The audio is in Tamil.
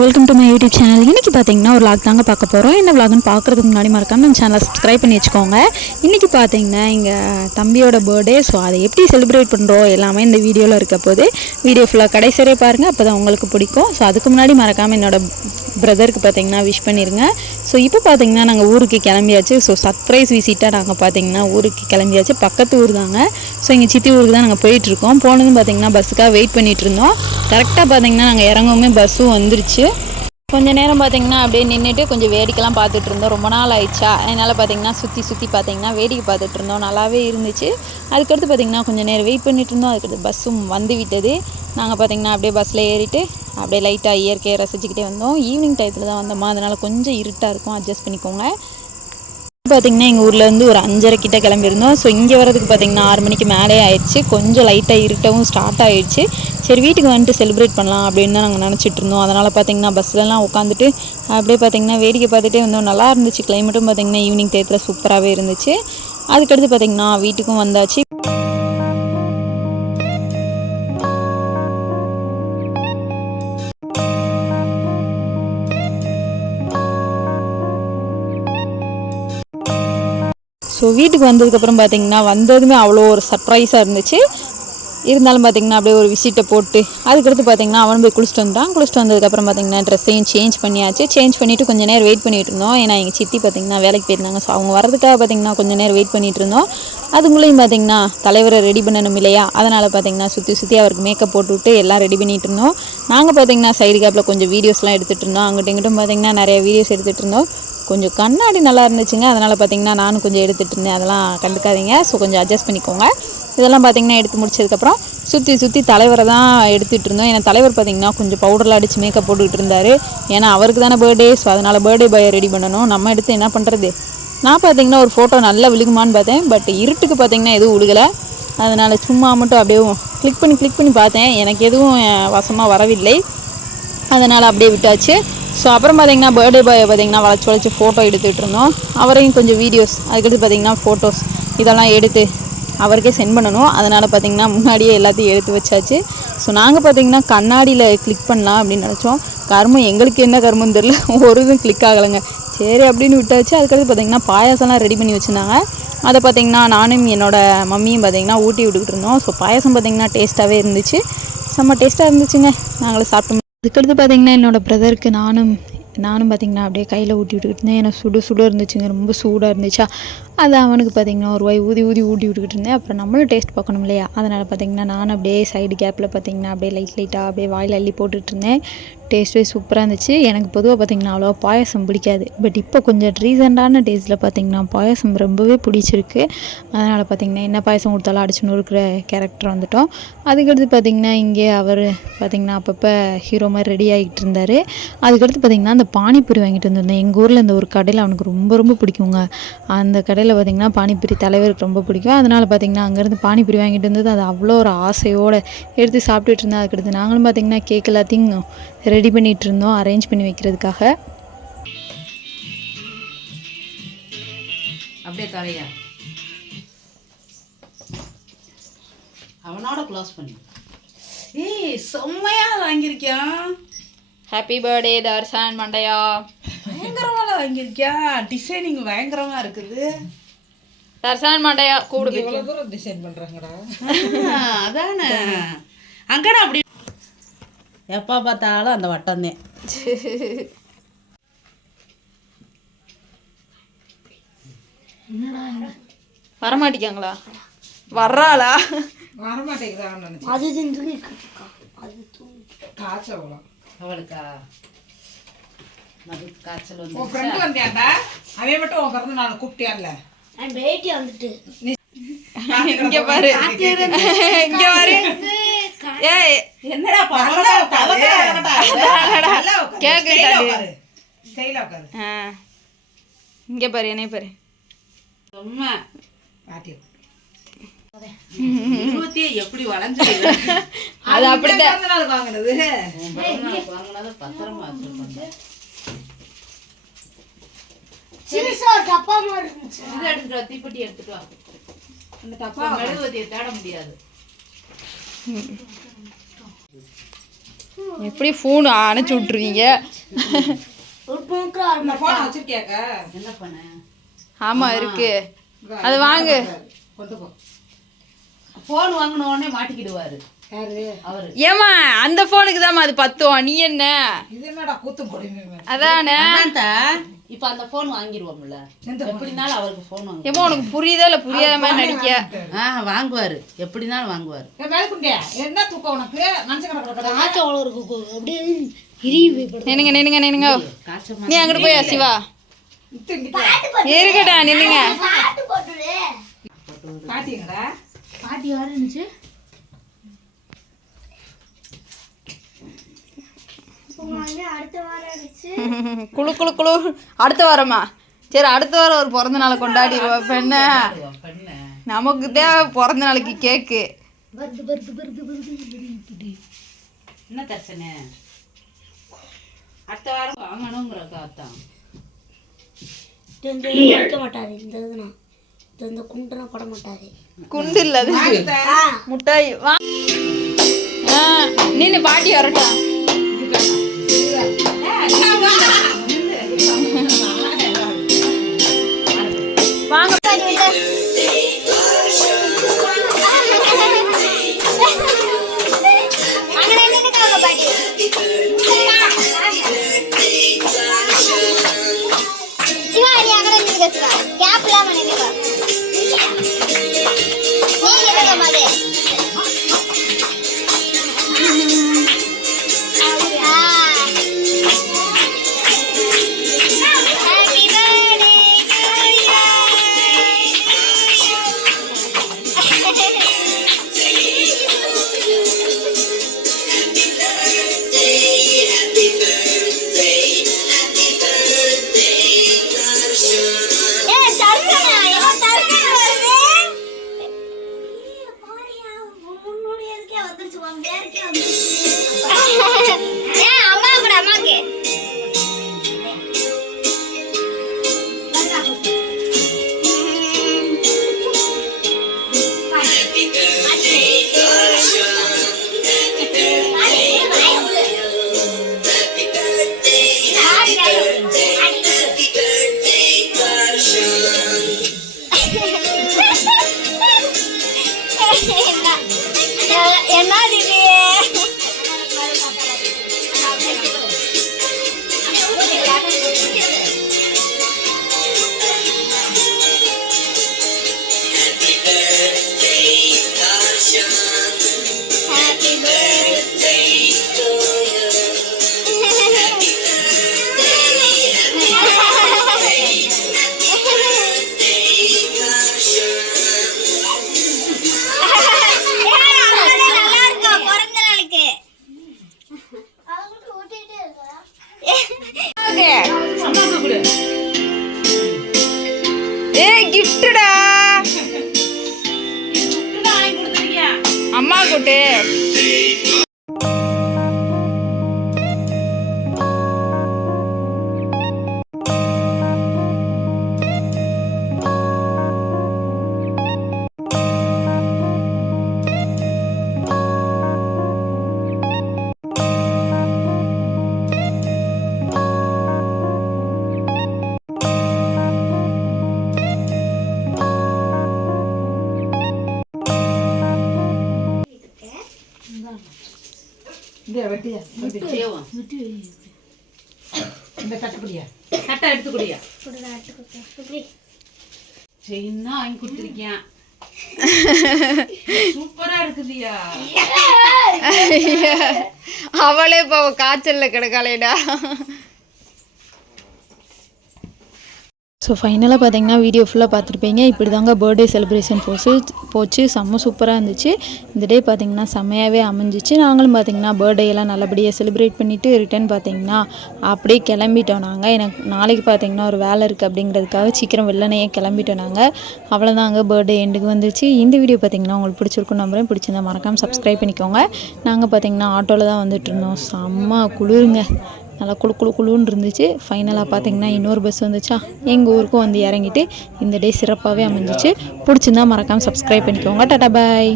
Welcome to my YouTube channel. இன்றைக்கி பார்த்தீங்கன்னா ஒரு vlog தாங்க பார்க்க போகிறோம். என்ன vlogன்னு பார்க்குறதுக்கு முன்னாடி மறக்காம நம்ம சேனலை சப்ஸ்கிரைப் பண்ணி வச்சுக்கோங்க. இன்றைக்கி பார்த்தீங்கன்னா எங்கள் தம்பியோட பர்த்டே. ஸோ அதை எப்படி செலிப்ரேட் பண்ணுறோம் எல்லாமே இந்த வீடியோவில் இருக்க போது வீடியோ ஃபுல்லாக கடைசி வரை பாருங்கள், அப்போ தான் உங்களுக்கு பிடிக்கும். ஸோ அதுக்கு முன்னாடி மறக்காமல் என்னோடய பிரதருக்கு பார்த்தீங்கன்னா விஷ் பண்ணிடுங்க. ஸோ இப்போ பார்த்தீங்கன்னா நாங்கள் ஊருக்கு கிளம்பியாச்சு. ஸோ சர்ப்ரைஸ் விசிட்டாக நாங்கள் பார்த்தீங்கன்னா ஊருக்கு கிளம்பியாச்சு. பக்கத்து ஊர் தாங்க. ஸோ எங்கள் சித்தி ஊருக்கு தான் நாங்கள் போயிட்டுருக்கோம். போனதும் பார்த்தீங்கன்னா பஸ்ஸுக்காக வெயிட் பண்ணிகிட்டு இருந்தோம். கரெக்டாக பார்த்தீங்கன்னா நாங்கள் இறங்கவுமே பஸ்ஸும் வந்துருச்சு. கொஞ்சம் நேரம் பார்த்திங்கன்னா அப்படியே நின்றுட்டு கொஞ்சம் வேடிக்கைலாம் பார்த்துட்டு இருந்தோம். ரொம்ப நாள் ஆயிடுச்சா, அதனால் பார்த்திங்கன்னா சுற்றி பார்த்திங்கன்னா வேடிக்கை பார்த்துட்டு இருந்தோம். நல்லாவே இருந்துச்சு. அதுக்கடுத்து பார்த்திங்கன்னா கொஞ்சம் நேரம் வெயிட் பண்ணிட்டு இருந்தோம். அதுக்கடுத்து பஸ்ஸும் வந்து விட்டது. நாங்கள் பார்த்திங்கன்னா அப்படியே பஸ்ஸில் ஏறிட்டு அப்படியே லைட்டாக இயற்கையை ரசிச்சுக்கிட்டே வந்தோம். ஈவினிங் டயத்தில் தான் வந்தோமா, அதனால் கொஞ்சம் இருட்டாக இருக்கும், அட்ஜஸ்ட் பண்ணிக்கோங்க. பார்த்திங்கன்னா எங்கள் ஊர்லேருந்து ஒரு 5:30 கிட்ட கிளம்பியிருந்தோம். ஸோ இங்கே வரதுக்கு பார்த்திங்கன்னா 6 மணிக்கு மேலே ஆயிடுச்சு. கொஞ்சம் லைட்டாக இருட்டவும் ஸ்டார்ட் ஆகிடுச்சு. சரி வீட்டுக்கு வந்துட்டு செலிப்ரேட் பண்ணலாம் அப்படின்னு தான் நாங்கள் நினச்சிட்டு இருந்தோம். அதனால் பார்த்திங்கன்னா பஸ்லலாம் உட்காந்துட்டு அப்படியே பார்த்திங்கன்னா வேடிக்கை பார்த்துட்டே வந்தோம். நல்லா இருந்துச்சு. கிளைமேட்டும் பார்த்திங்கன்னா ஈவினிங் டயத்தில் சூப்பராகவே இருந்துச்சு. அதுக்கடுத்து பார்த்திங்கன்னா வீட்டுக்கும் வந்தாச்சு. ஸோ வீட்டுக்கு வந்ததுக்கப்புறம் பார்த்திங்கன்னா வந்ததுமே அவ்வளோ ஒரு சர்ப்ரைஸாக இருந்துச்சு. இருந்தாலும் பார்த்திங்கன்னா அப்படியே ஒரு விசிட்டை போட்டு அதுக்கடுத்து பார்த்திங்கன்னா அவன் போய் குளிச்சுட்டு வந்துட்டான். குளிச்சுட்டு வந்ததுக்கப்புறம் பார்த்திங்கன்னா ட்ரெஸ்ஸையும் சேஞ்ச் பண்ணியாச்சு. சேஞ்ச் பண்ணிவிட்டு கொஞ்சம் நேரம் வெயிட் பண்ணிகிட்டு இருந்தோம். ஏன்னா எங்கள் சித்தி பார்த்திங்கன்னா வேலைக்கு போயிருந்தாங்க. ஸோ அவங்க வரதுக்காக பார்த்திங்கன்னா கொஞ்சம் நேரம் வெயிட் பண்ணிகிட்டு இருந்தோம். அதுக்குள்ளேயும் பார்த்திங்கன்னா தலைவரை ரெடி பண்ணணும் இல்லையா, அதனால் பார்த்திங்கன்னா சுற்றி அவருக்கு மேக்கப் போட்டுவிட்டு எல்லாம் ரெடி பண்ணிகிட்டு இருந்தோம். நாங்கள் பார்த்திங்கன்னா சைடு கேப்பில் கொஞ்சம் வீடியோஸ்லாம் எடுத்துகிட்டு இருந்தோம். அங்கிட்ட இங்கிட்டும் பார்த்திங்கன்னா நிறைய வீடியோஸ் எடுத்துகிட்டு இருந்தோம். கொஞ்சம் கண்ணாடி நல்லா இருந்துச்சுங்க, அதனால் பார்த்திங்கன்னா நானும் கொஞ்சம் எடுத்துகிட்டு இருந்தேன். அதெல்லாம் கண்டுக்காதீங்க, ஸோ கொஞ்சம் அட்ஜஸ்ட் பண்ணிக்கோங்க. இதெல்லாம் பார்த்திங்கன்னா எடுத்து முடிச்சதுக்கப்புறம் சுற்றி தலைவரை தான் எடுத்துகிட்டு இருந்தோம். ஏன்னா தலைவர் பார்த்திங்கன்னா கொஞ்சம் பவுடரில் அடித்து மேக்கப் போட்டுக்கிட்டு இருந்தார். ஏன்னா அவருக்கு தானே பர்த்டே. ஸோ அதனால் பர்த்டே பாயை ரெடி பண்ணணும். நம்ம எடுத்து என்ன பண்ணுறது. நான் பார்த்திங்கன்னா ஒரு ஃபோட்டோ நல்லா விழுகுமான்னு பார்த்தேன். பட் இருட்டுக்கு பார்த்திங்கன்னா எதுவும் விழுகலை. அதனால் சும்மா மட்டும் அப்படியே கிளிக் பண்ணி பார்த்தேன். எனக்கு எதுவும் வசமாக வரவில்லை. அதனால் அப்படியே விட்டாச்சு. ஸோ அப்புறம் பார்த்திங்கன்னா பர்த்டே பாயை பார்த்திங்கன்னா வளைச்சி ஃபோட்டோ எடுத்துகிட்டு இருந்தோம். அவரையும் கொஞ்சம் வீடியோஸ், அதுக்கடுத்து பார்த்திங்கன்னா ஃபோட்டோஸ் இதெல்லாம் எடுத்து அவருக்கே சென்ட் பண்ணணும். அதனால் பார்த்திங்கன்னா முன்னாடியே எல்லாத்தையும் எடுத்து வச்சாச்சு. ஸோ நாங்கள் பார்த்திங்கன்னா கண்ணாடியில் கிளிக் பண்ணலாம் அப்படின்னு நினச்சோம். கர்மம் எங்களுக்கு என்ன கர்மம்னு தெரில, ஒரு இதுவும் கிளிக் ஆகலைங்க. சரி அப்படின்னு விட்டாச்சு. அதுக்கடுத்து பார்த்திங்கன்னா பாயாசம்லாம் ரெடி பண்ணி வச்சுருந்தாங்க. அதை பார்த்திங்கன்னா நானும் என்னோடய மம்மியும் பார்த்திங்கன்னா ஊட்டி விட்டுக்கிட்டு இருந்தோம். ஸோ பாயாசம் பார்த்திங்கன்னா டேஸ்ட்டாகவே இருந்துச்சு. செம்ம டேஸ்ட்டாக இருந்துச்சுங்க. நாங்களும் சாப்பிட்டோம். அதுக்கடுத்து பார்த்திங்கன்னா என்னோடய பிரதருக்கு நானும் பார்த்திங்கன்னா அப்படியே கையில் ஊட்டி விட்டுக்கிட்டு இருந்தேன். ஏன்னா சுடு இருந்துச்சுங்க, ரொம்ப சூடாக இருந்துச்சா. அது அவனுக்கு பார்த்திங்கன்னா ஒரு வாய் ஊதி ஊட்டி விட்டுக்கிட்டு இருந்தேன். அப்புறம் நம்மளும் டேஸ்ட் பார்க்கணும் இல்லையா, அதனால் பார்த்திங்கன்னா நானும் அப்படியே சைடு கேப்பில் பார்த்திங்கன்னா அப்படியே லைட்டாக அப்படியே வாயில் அள்ளி போட்டுட்டு இருந்தேன். டேஸ்ட்டே சூப்பராக இருந்துச்சு. எனக்கு பொதுவாக பார்த்திங்கன்னா அவ்வளோவா பாயசம் பிடிக்காது. பட் இப்போ கொஞ்சம் ரீசெண்டான டேஸில் பார்த்திங்கன்னா பாயசம் ரொம்பவே பிடிச்சிருக்கு. அதனால் பார்த்திங்கன்னா என்ன பாயசம் கொடுத்தாலும் அடிச்சு நொறுக்கிற கேரக்டர் வந்துட்டோம். அதுக்கடுத்து பார்த்திங்கன்னா இங்கே அவர் பார்த்திங்கன்னா அப்பப்போ ஹீரோ மாதிரி ரெடி ஆகிட்டு இருந்தார். அதுக்கடுத்து பார்த்திங்கன்னா அந்த பானிபூரி வாங்கிட்டு வந்திருந்தேன். எங்கள் ஊரில் இந்த ஒரு கடையில் அவனுக்கு ரொம்ப பிடிக்குங்க. அந்த கடையில் பார்த்திங்கன்னா பானிபூரி தலைவருக்கு ரொம்ப பிடிக்கும். அதனால் பார்த்திங்கன்னா அங்கேருந்து பானிபூரி வாங்கிட்டு வந்தது. அது அவ்வளோ ஒரு ஆசையோடு எடுத்து சாப்பிட்டுட்டு இருந்தேன். அதுக்கடுத்து நாங்களும் பார்த்திங்கன்னா கேக் எல்லாத்தையும் ரெடி பண்ணிகிட்டு இருந்தோம், அரேஞ்ச் பண்ணி வைக்கிறதுக்காக. அப்படியே தரையா அவனோட க்ளோஸ் பண்ணி. ஏய் செம்மையா வாங்கியிருக்கியா. ஹாப்பி பர்த்டே தர்ஷன் மண்டையா. பயங்கரமாக வாங்கியிருக்கியா. டிசைனிங் பயங்கரமாக இருக்குது. தர்ஷன் மண்டையா கூட இவ்வளோ தூரம் டிசைன் பண்ணுறாங்கடா. அதானே அங்கடா அப்படி எப்போ பார்த்தாலும் அந்த வட்டம்தான். வரமாட்டேங்காங்களா? வர்றாளா? வரமாட்டேங்கிறான்னு நினைச்சேன். அவளுக்கா மதுக்கு காய்ச்சல் வந்து உன் ஃப்ரெண்டு வந்தியாண்டா. அதே மட்டும் உன் பிறந்த நாள் கூப்பிட்டியான்ல. வந்துட்டு இங்க பாரு இங்க பாரு. ஏய் என்னடா இங்க பாரு என்னைய பாரு. சும்மா எப்படி வளைஞ்சு அது அப்படிதான் வாங்கினது. வாங்கினது பத்திரமா வச்சிருக்கோம். தீப்பெட்டி எடுத்துட்டு வா. அந்த டப்பா மெழுகுவத்தியை தேட முடியாது. எப்படி ஃபோன் அனுப்பிச்சி விட்ருவீங்க? வச்சிருக்கியாக்கா? என்ன பண்ண? ஆமாம் இருக்கு, அது வாங்கு. கொண்டு போ. ஃபோன் வாங்கின உடனே மாட்டிக்கிடுவாரு அவரு. ஏமா அந்த ஃபோனுக்கு தான்மா அது 10. நீ என்ன இது என்னடா கூத்து போடுவீங்க? அதானே இப்போ அந்த ஃபோன் வாங்கிடுவோம்ல, எப்படினாலும் அவருக்கு ஃபோன் வாங்க. ஏமா உனக்கு புரியுதா இல்லை புரியாத மாதிரி நடிக்க? வாங்குவாரு, எப்படினாலும் வாங்குவாரு. என்ன தூக்கம் உனக்கு? நின்னுங்க நின்னுங்க நின்னுங்க. நீ அங்கிட்டு போய் சிவா இருக்கட்டா நின்னுங்க. பாத்தீங்களா பாட்டி யாரு இருந்துச்சு? குழு குழு குழு. அடுத்த வாரமா? சரி அடுத்த வாரம் ஒரு பிறந்த நாளை கொண்டாடிடுவோம். இப்போ என்ன நமக்கு தேவை பிறந்த நாளைக்கு கேக்கு. என்ன பிரச்சனை? அடுத்த வாரம் வாங்கணுங்கிற காத்தான் மாட்டாரு. இந்த குண்டுனா போட மாட்டாரு. குண்டு இல்லை அது முட்டாய். வா நின்று பாட்டி வரட்டா. வாங்க கிஃப்டடா அம்மா கூட்டு. இந்த கட்டுப்படியா கட்டை எடுத்துக்கூடியா செயின்னா வாங்கி கொடுத்துருக்கேன். சூப்பரா இருக்குதியா. அவளே இப்போ காய்ச்சல்ல கிடக்காளேடா. ஸோ ஃபைனலாக பார்த்தீங்கன்னா வீடியோ ஃபுல்லாக பார்த்துருப்பீங்க. இப்படி தாங்க பர்த்டே செலிப்ரேஷன் போச்சு. செம்ம சூப்பராக இருந்துச்சு. இந்த டே பார்த்திங்கன்னா செம்மையாகவே அமைஞ்சிச்சு. நாங்களும் பார்த்திங்கன்னா பர்த்டேயெல்லாம் நல்லபடியாக செலிப்ரேட் பண்ணிவிட்டு ரிட்டன் பார்த்திங்கன்னா அப்படியே கிளம்பிட்டோம். நாங்கள் எனக்கு நாளைக்கு பார்த்திங்கன்னா ஒரு வேலை இருக்குது அப்படிங்கிறதுக்காக சீக்கிரம் வெள்ளனையே கிளம்பிட்டோம். நாங்கள் அவ்வளோதாங்க பர்த்டே எண்டுக்கு வந்துச்சு. இந்த வீடியோ பார்த்திங்கன்னா உங்களுக்கு பிடிச்சிருக்கும் நம்புறேன். பிடிச்சிருந்தா மறக்காமல் சப்ஸ்கிரைப் பண்ணிக்கோங்க. நாங்கள் பார்த்திங்கன்னா ஆட்டோவில் தான் வந்துட்டு இருந்தோம். செம்ம குளிருங்க, நல்லா குழுன்னு இருந்துச்சு. ஃபைனலாக பார்த்தீங்கன்னா இன்னொரு பஸ் வந்துச்சா, எங்கள் ஊருக்கும் வந்து இறங்கிட்டு இந்த டே சிறப்பாகவே அமைஞ்சிச்சு. பிடிச்சிருந்தா மறக்காமல் சப்ஸ்கிரைப் பண்ணிக்கோங்க. டாடா பாய்.